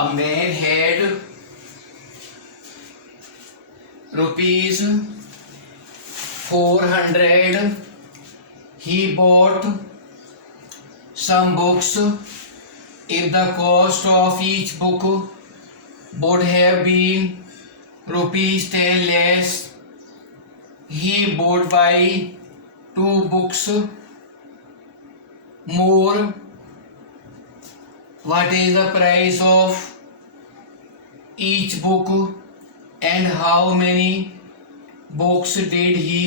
A man had rupees 400. He bought some books. If the cost of each book would have been rupees 10 less, he would buy 2 books more. What is the price of each book and how many books did he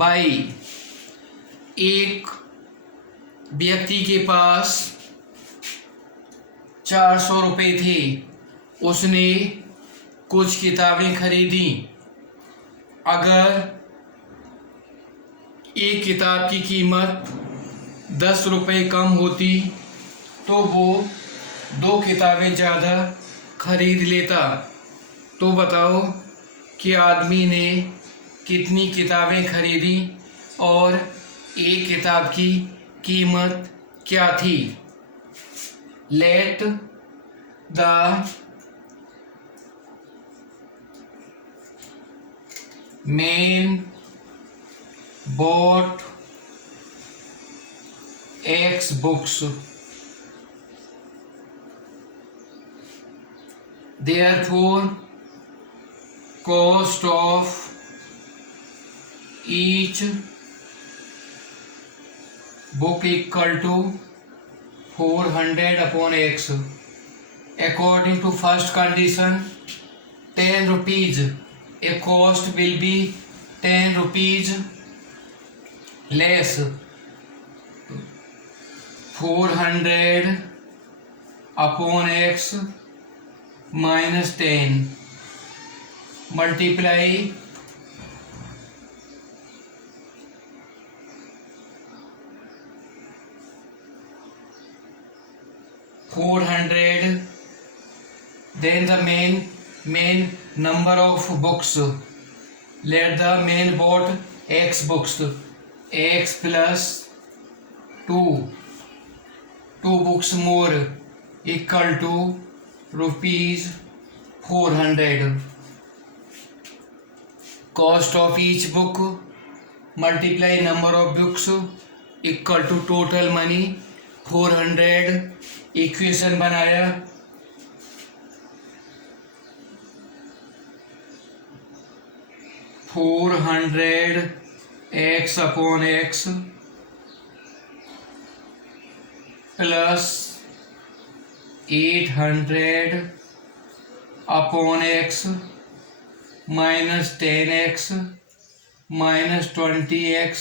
buy? एक व्यक्ति के पास 400 रुपये थे। उसने कुछ किताबें खरीदी। अगर एक किताब की कीमत 10 रुपये कम होती तो वो 2 किताबें ज़्यादा खरीद लेता। तो बताओ कि आदमी ने कितनी किताबें खरीदी और एक किताब की कीमत क्या थी। Let the man bought X books. Therefore, cost of each book equal to 400 upon X. According to first condition, 10 rupees. A cost will be 10 rupees less. 400 upon X minus 10 multiply 400, then the main number of books. Let the man bought X books. X plus 2 books more equal to rupees 400. Cost of each book multiply number of books equal to total money 400. Equation बनाया। $400 upon X plus 800 upon X minus 10X minus 20X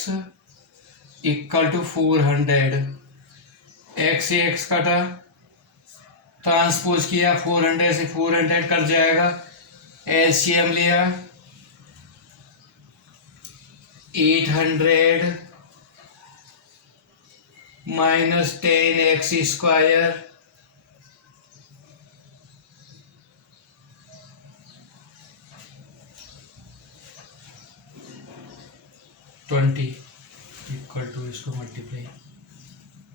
equal to 400. X से X कटा, transpose किया, 400 से 400 कट जाएगा। LCM लिया, 800 minus 10x square twenty equal to इसको multiply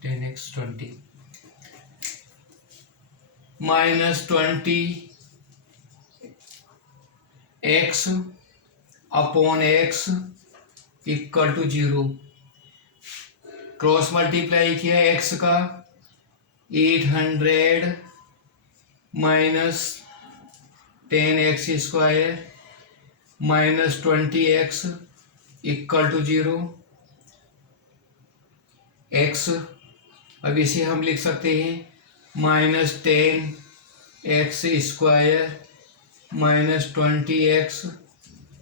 10x 20 minus 20x upon x equal to 0. Cross multiply किया x का, 800 minus 10x square minus 20x equal to 0. x अब इसे हम लिख सकते हैं minus 10x square minus 20x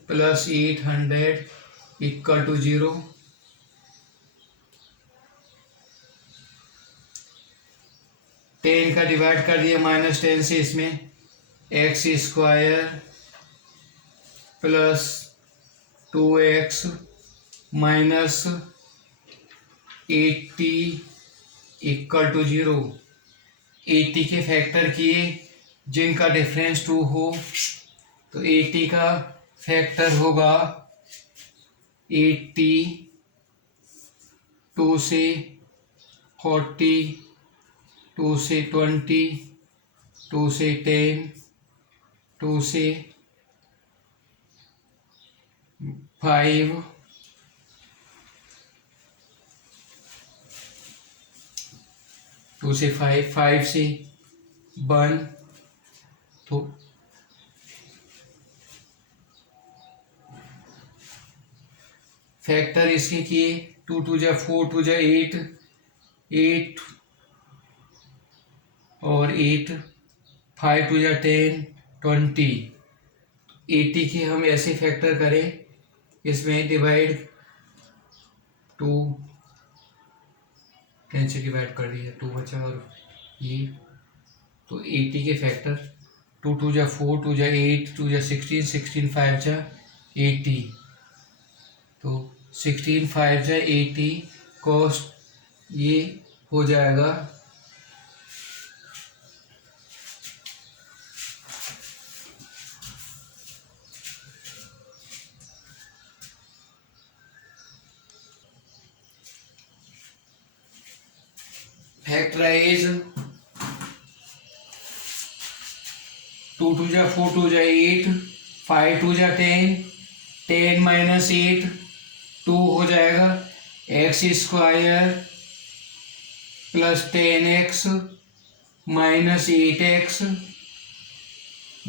plus 800 equal to 0. Ten का डिवाइड कर दिया माइनस 10 से, इसमें x square plus 2x minus 80 equal to 0. 80 के फैक्टर किए जिनका डिफरेंस 2 हो, तो 80 का फैक्टर होगा 80, 2 से 40, 2 से 20, 2 से 10, 2 से 5, 2 से 5, 5 से 1, तो फैक्टर इसके किए 2 2 जा 4, 2 जा 8, 8 और 8, 5 2 जा 10, 20, 80 के हम ऐसे फैक्टर करें, इसमें डिवाइड 2, 10 से डिवाइड कर दिया 2 बचा, और ये तो 80 के फैक्टर 2 2 जा 4, 2 जा 8, 2 जा 16, 16 5 जा 80, तो 16 5 जा 80 कॉस्ट ये हो जाएगा फैक्टराइज 2 2 जा 4, 2 जा 8, 5 2 जा 10, 10 माइनस 8 2 हो जाएगा, x square plus 10x minus 8x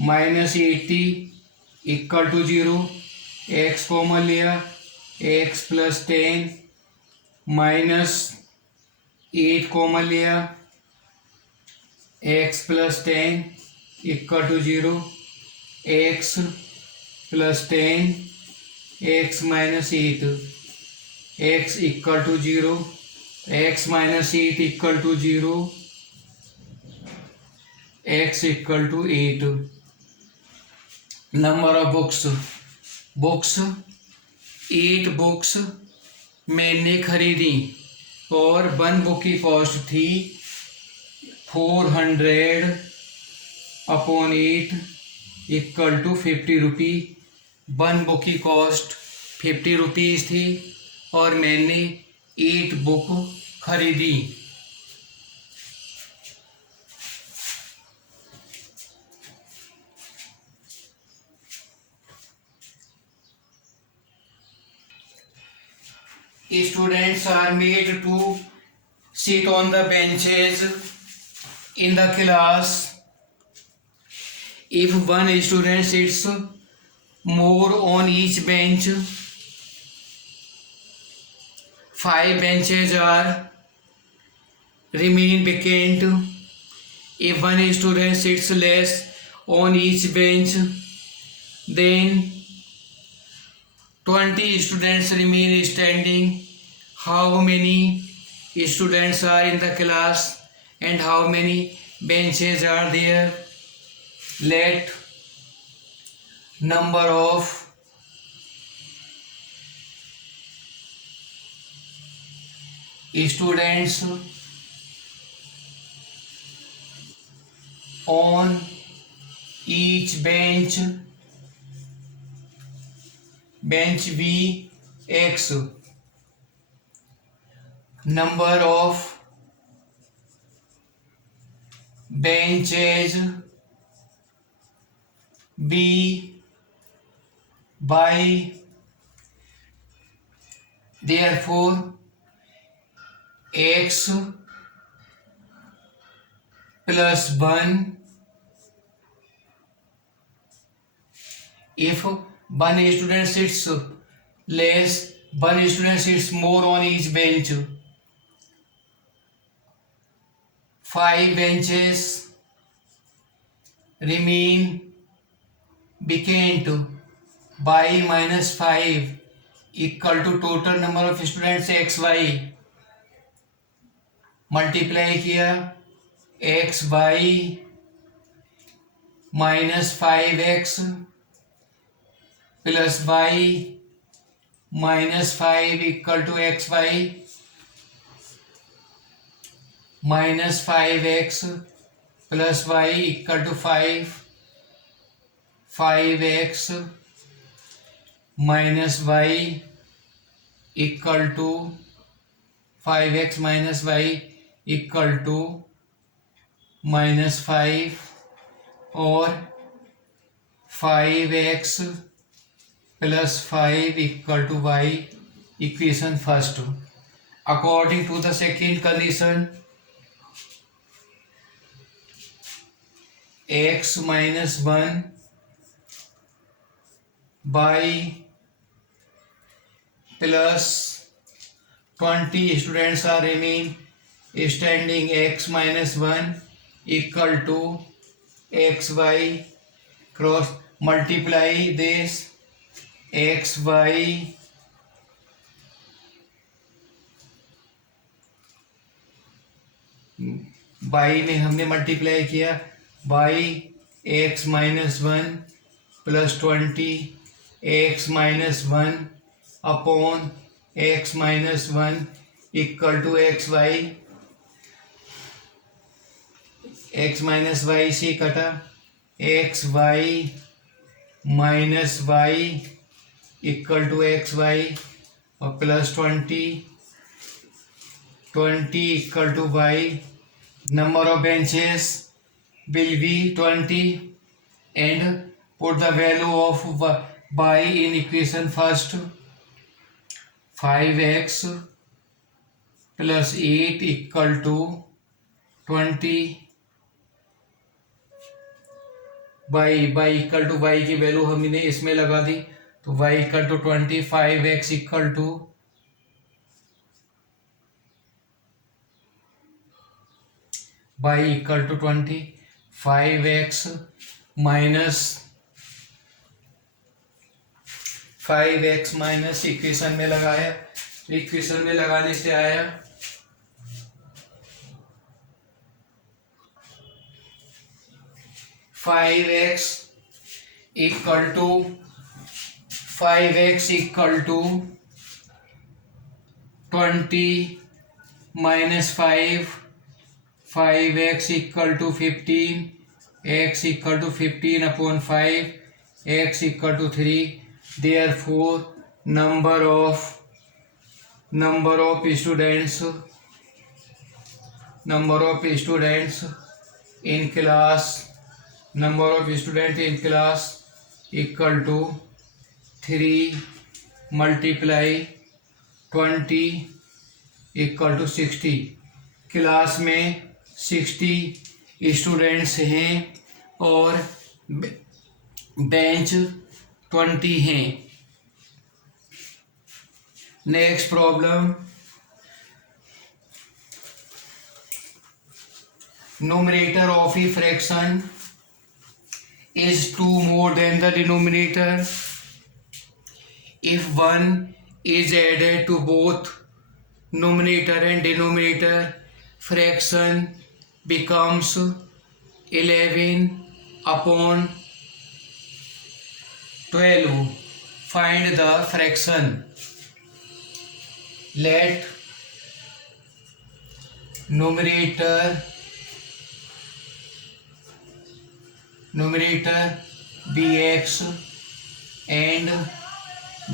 minus 80 equal to 0, x common लिया, x प्लस 10 माइनस 8 कॉमन लिया, x plus 10 equal to 0, x plus 10 x minus 8, x equal to 0, x minus 8 equal to 0, x equal to 8। Number of books 8 books मैंने खरीदी और 1 book की cost थी 400 upon 8 equal to 50 rupee. 1 book की cost 50 rupees थी और मैंने 8 book खरीदी। Students are made to sit on the benches in the class. If one student sits more on each bench, 5 benches are remain vacant. If one student sits less on each bench, then 20 students remain standing. How many students are in the class and how many benches are there? Let number of students on each bench be x. Number of benches be by. Therefore x plus 1. If one student sits less, one student sits more on each bench, 5 benches remain vacant. By minus 5 equal to total number of students xy. Multiply किया x by minus 5x plus y minus 5 equal to x y minus 5x plus y equal to 5x minus y equal to 5x minus y equal to minus 5 और 5x plus 5 equal to y, equation first. According to the second condition, x minus 1 by plus 20 students are remain standing, x minus 1 equal to xy, cross multiply this xy by में हमने multiply किया by x minus 1 plus 20 x minus 1 upon x minus 1 equal to x y, x minus y से कटा x y minus y equal to x y और plus 20 equal to y. Number of benches will be 20 and put the value of y in equation first. 5x plus 8 equal to 20. y equal to y की value हमने इसमें लगा दी तो y equal to 20. 5x equal to y equal to 20. 5x minus equation में लगाया, equation में लगाने से आया 5x equal to 20 minus 5x equal to 15, x equal to 15 upon 5, x equal to 3. Therefore number of students in class equal to 3 multiply 20 equal to 60. Class में 60 students हैं और bench 20 हैं. Next problem, numerator of a fraction is 2 more than the denominator. If 1 is added to both numerator and denominator, fraction becomes 11 upon 12. Find the fraction. Let numerator be x and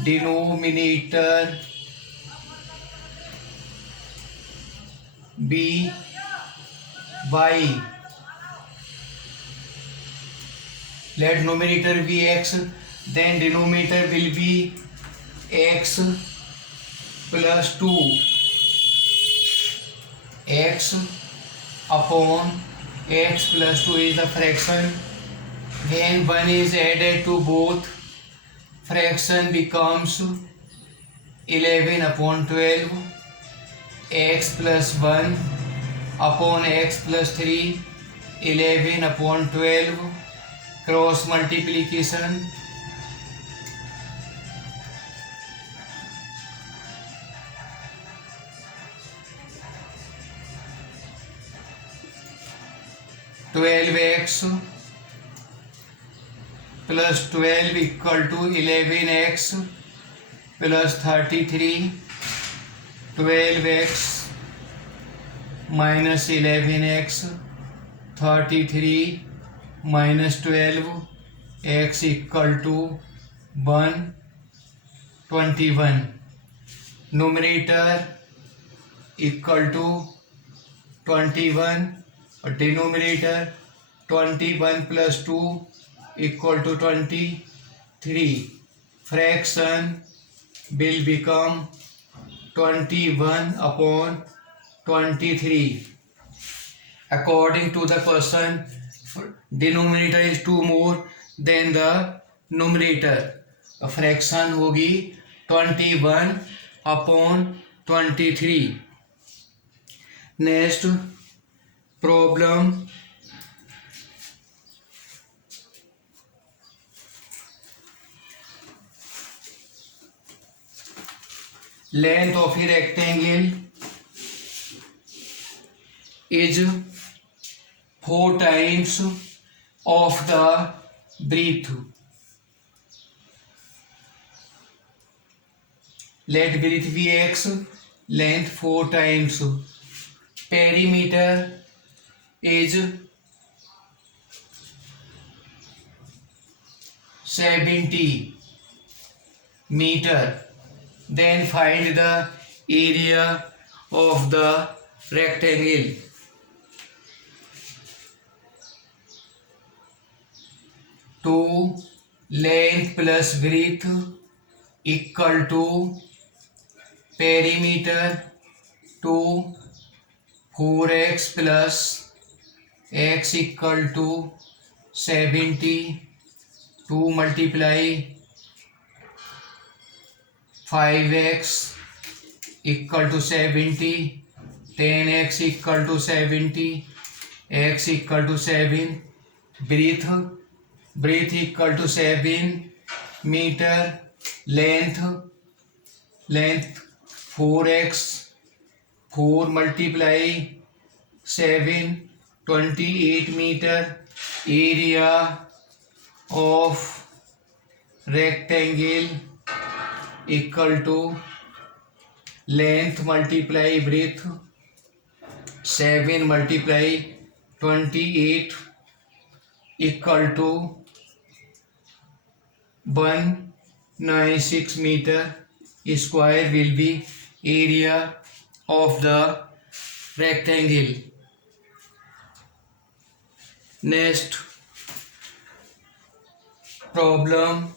denominator be y. Let numerator be x, then denominator will be x plus 2. X upon x plus 2 is the fraction. When 1 is added to both, fraction becomes 11 upon 12. X plus 1 upon x plus 3, 11 upon 12. Cross multiplication. (12x plus 12 equal to 11x plus 33). 12x minus 11x, 33 minus 12, x equal to 121. Numerator equal to 21 और denominator 21 plus 2 equal to 23. Fraction will become 21 upon 23. According to the question, denominator is 2 more than the numerator. A fraction होगी 21 upon 23. Next problem. Length of a rectangle is 4 times of the breadth. Let breadth be x, length 4 times. Perimeter is 70 meter. Then find the area of the rectangle. To length plus breadth equal to perimeter to 4x plus x equal to 70. 2 multiply 5x equal to 70, 10x equal to 70, x equal to 7, breadth equal to 7 meter, length 4x, 4 multiply 7, 28 meter, area of rectangle equal to length multiply breadth, 7 multiply 28 equal to 196 meter square will be area of the rectangle. Next problem.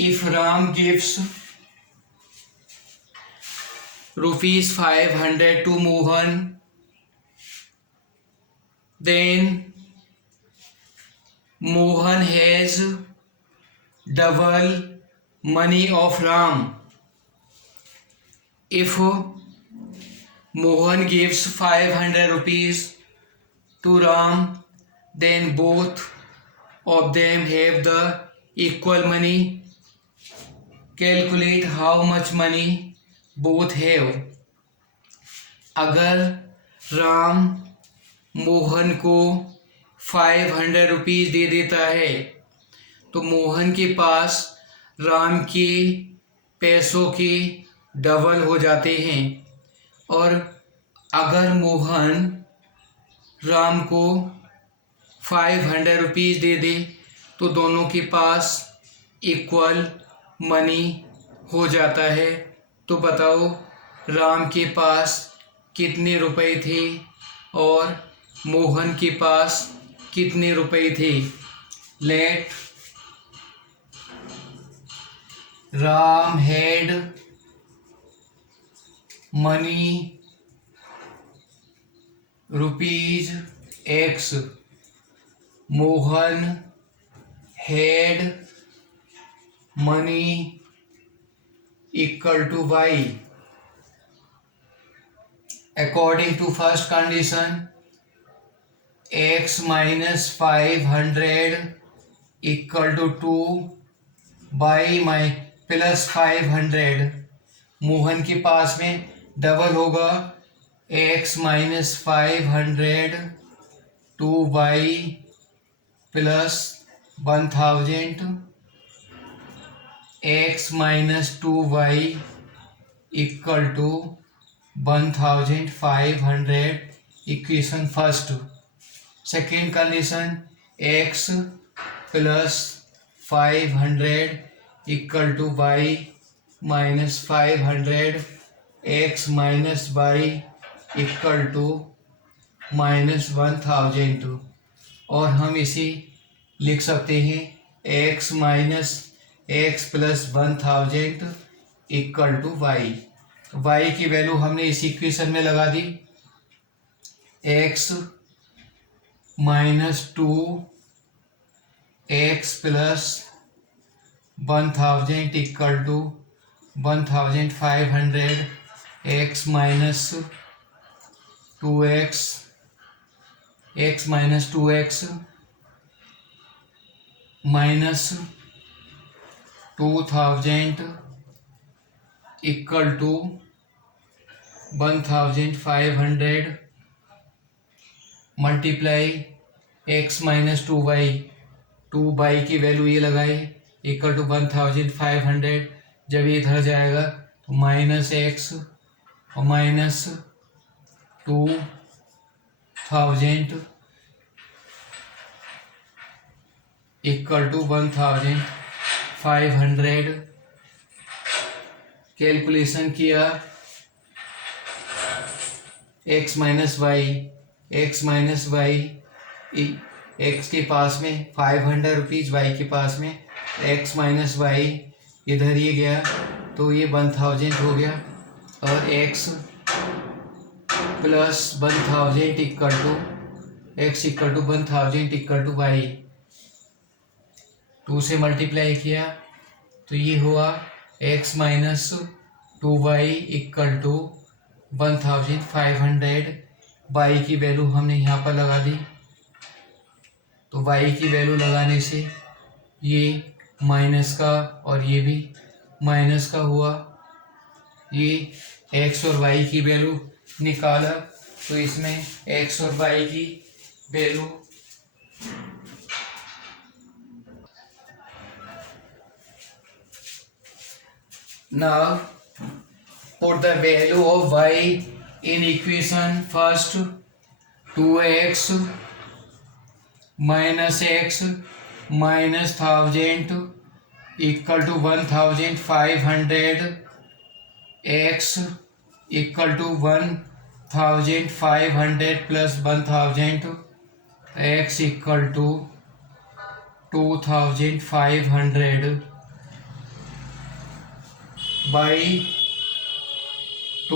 If Ram gives rupees 500 to Mohan, then Mohan has double money of Ram. If Mohan gives 500 rupees to Ram, then both of them have the equal money. Calculate how much money both have. अगर राम मोहन को 500 rupees दे देता है तो मोहन के पास राम के पैसों के double हो जाते हैं, और अगर मोहन राम को 500 रुपीज़ दे दे तो दोनों के पास इक्वल मनी हो जाता है। तो बताओ राम के पास कितने रुपए थे और मोहन के पास कितने रुपए थे। Let Ram had money rupees x, Mohan had money equal to y. According to first condition, x minus 500 equal to 2 y my plus 500. Mohan के पास में डबल होगा x minus 500 2y plus 1000. x minus 2y equal to 1500. Equation first. Second condition, x plus 500 equal to y minus 500. X minus y equal to -1000, और हम इसे लिख सकते हैं x minus x plus 1000 equal to y. Y की value हमने इस equation में लगा दी, x -2 x plus 1000 equal to 1500, x minus 2x minus 2000 equal to 1500 multiply x minus 2y की वैल्यू ये लगाए इक्वल टू 1500। जब ये इधर जाएगा तो -x और -2000 इक्वल टू 1500। कैलकुलेशन किया, x माइनस वाई एक्स के पास में 500 रुपीज़, वाई के पास में x माइनस वाई इधर ये गया तो ये 1000 हो गया, और x plus 1000 equal to x equal to 1000 equal to y. 2 से मल्टीप्लाई किया तो ये हुआ x minus 2y equal to 1500। y की वैल्यू हमने यहाँ पर लगा दी, तो y की वैल्यू लगाने से ये माइनस का और ये भी माइनस का हुआ। ये x और y की वैल्यू निकाला तो इसमें x और y की value now put the value of y in equation first, 2x minus x minus 1000 equal to 1500, x equal to 1500 plus 1000, x equal to 2500 by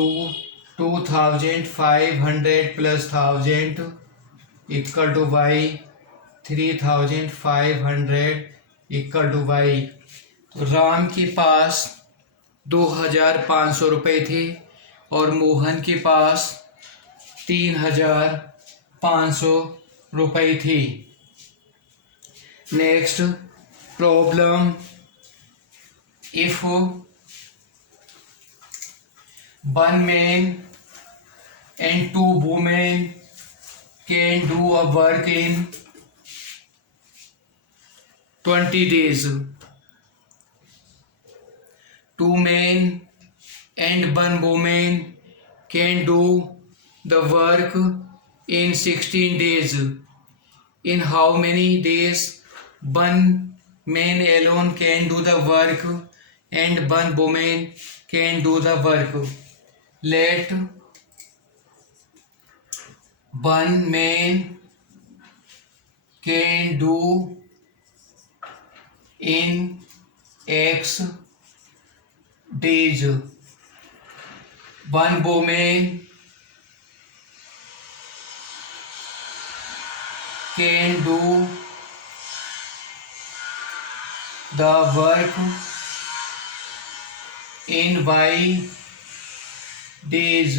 2500 plus 1000 equal to y 3500 equal to y. तो राम के पास 2500 रुपये थे और मोहन के पास 3500 रुपये थी। Next problem, if one man and 2 women can do a work in 20 days. 2 men and 1 woman can do the work in 16 days. In how many days 1 man alone can do the work and 1 woman can do the work? Let 1 man can do in X days, 1 woman can do the work in Y days.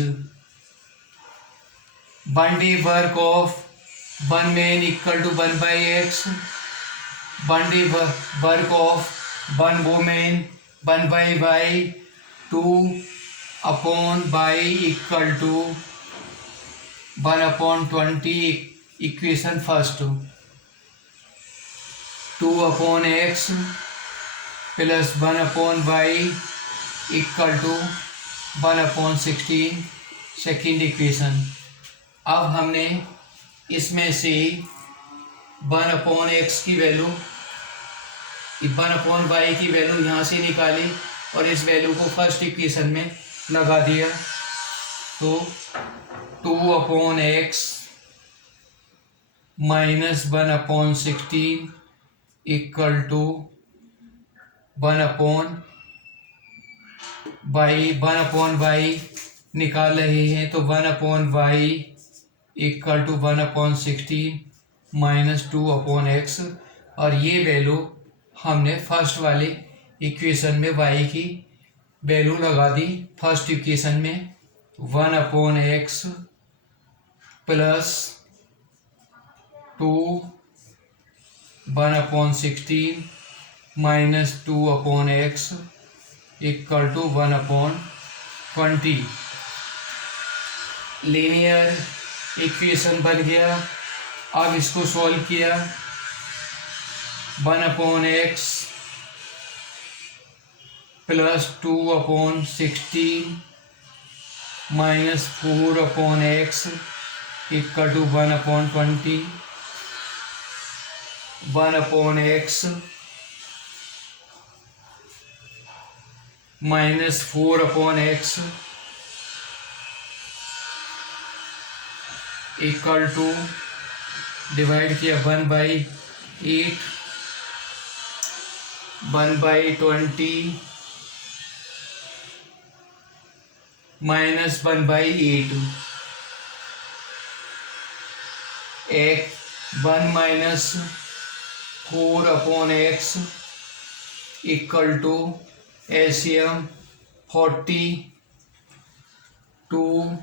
1 day work of 1 man equal to 1 by x. 1 day work of 1 woman 1 by y. 2 upon y equal to 1 upon 20. Equation first, 2 upon x plus 1 upon y equal to 1 upon 16 second equation. अब हमने इसमें से 1 upon x की value 1 upon Y की value यहाँ से निकाली और इस वैल्यू को फर्स्ट इक्वेशन में लगा दिया तो 2/x minus 1/16 equal to 1/y निकाल रहे हैं तो 1/y equal to 1/16 minus 2/x, और ये वैल्यू हमने फर्स्ट वाले इक्वेशन में y की वैल्यू लगा दी। फर्स्ट इक्वेशन में 1/x plus 1/16 minus 2/x equal to 1/20। Linear equation बन गया। अब इसको सॉल्व किया, 1/x plus 2/16 minus 4/x equal to 1/20। 1/x minus 4/x equal to divide किया 1/8 1/20 minus 1/8 1 minus 4/x equal to LCM 40 2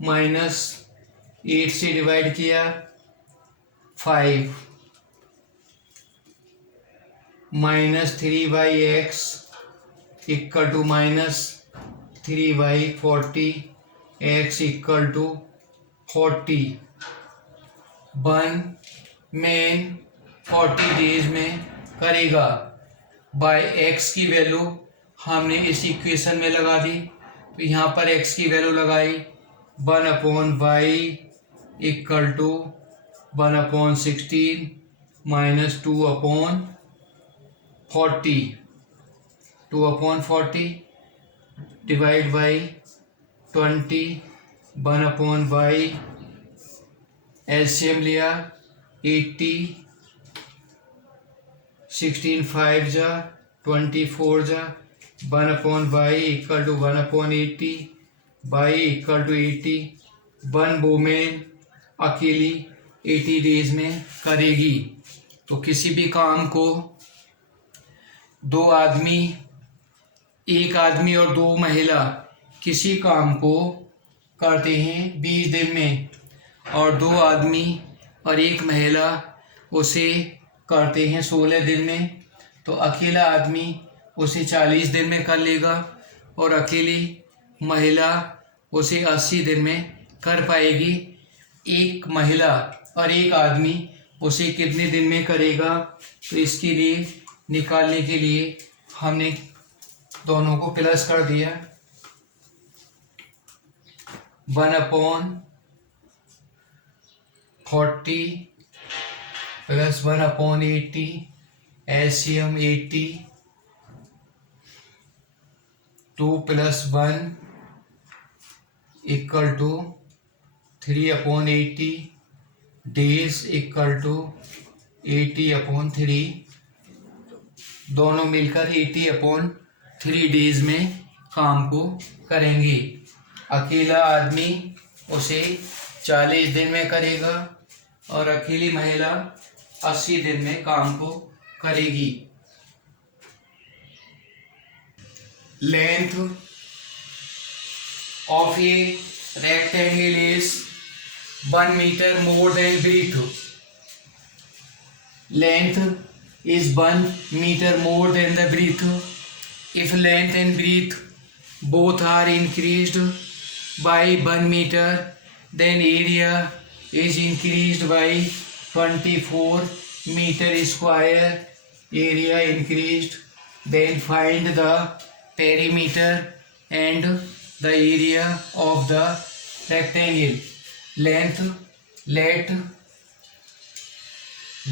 minus 8 से divide किया 5 minus 3/x equal to minus 3/40 x equal to 40। 1 men 40 days में करेगा। Bye x की value हमने इस equation में लगा दी, तो यहाँ पर x की वैल्यू लगाई 1/y equal to 1/16 minus 2/40 divide by 20 1/y LCM लिया 80 16 5 जा 24 जा 1/y equal to 1/80 y equal to 80। 1 women अकेली 80 डेज में करेगी। तो किसी भी काम को एक आदमी और 2 महिला किसी काम को करते हैं 20 दिन में, और 2 आदमी और 1 महिला उसे करते हैं 16 दिन में, तो अकेला आदमी उसे 40 दिन में कर लेगा और अकेली महिला उसे 80 दिन में कर पाएगी। एक महिला और 1 आदमी उसे कितने दिन में करेगा, तो इसके लिए निकालने के लिए हमने दोनों को प्लस कर दिया 1/40 plus 1/80 LCM 80 2 plus 1 equal to 3/80 days equal to 80/3। दोनों मिलकर 80/3 डेज में काम को करेंगे। अकेला आदमी उसे 40 दिन में करेगा और अकेली महिला 80 दिन में काम को करेगी। Length of a rectangle is 1 metre more than breadth. Length is 1 meter more than the breadth. If length and breadth both are increased by 1 meter, then area is increased by 24 meter square. Area increased. Then find the perimeter and the area of the rectangle.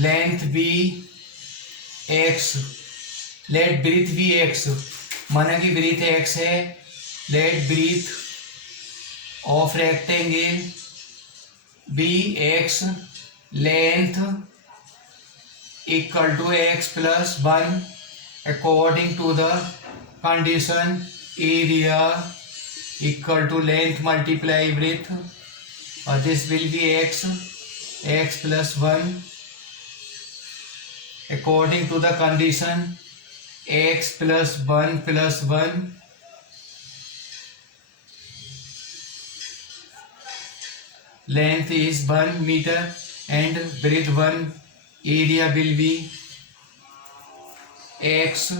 Length be x, let breadth be x। माना कि breadth x है let breadth of rectangle be x, length equal to x plus 1 according to the condition area equal to length multiply breadth, or this will be x plus 1 according to the condition x plus 1 plus 1 length is 1 meter and breadth 1, area will be x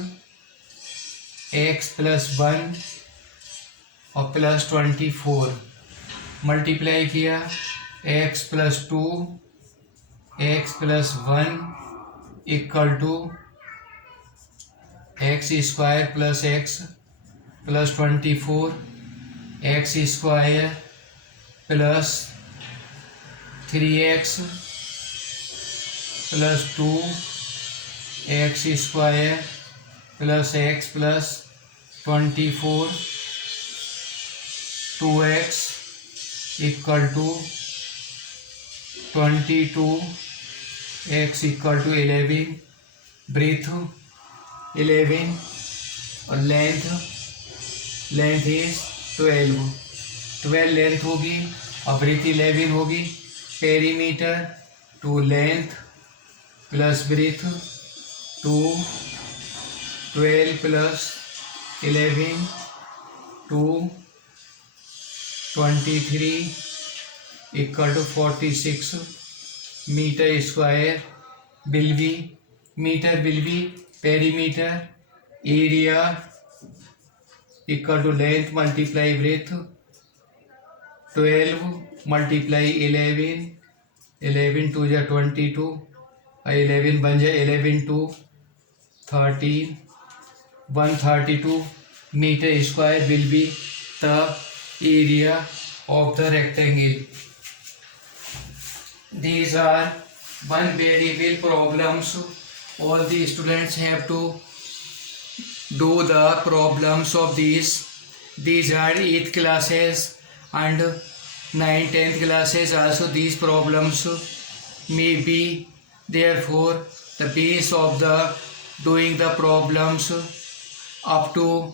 plus 1 और plus 24 multiply किया x plus 2 x plus 1 equal to x square plus x plus 24 x square plus 3x plus 2 x square plus x plus 24 2x equal to 22 x equal to 11 breadth 11 और length is 12 length होगी और breadth 11 होगी। Perimeter two length plus breadth two 12 plus 11 two 23 equal to 46 metre square will be perimeter area equal to length multiply breadth 12 multiply 11 2 जा 22 और 11 बन जाए 11 2 13 132 metre square will be the area of the rectangle. These are one variable problems. All the students have to do the problems of these. These are 8th classes and 9th 10th classes also. These problems may be, therefore the base of the doing the problems up to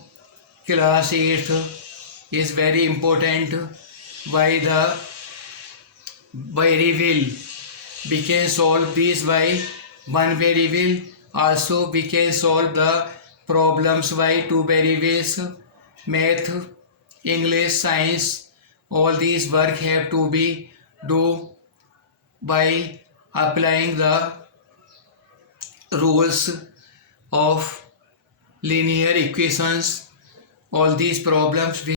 class 8th is very important. Why the variable we can solve these by one variable, also we can solve the problems by two variables. Math, English, science, all these work have to be do by applying the rules of linear equations. All these problems we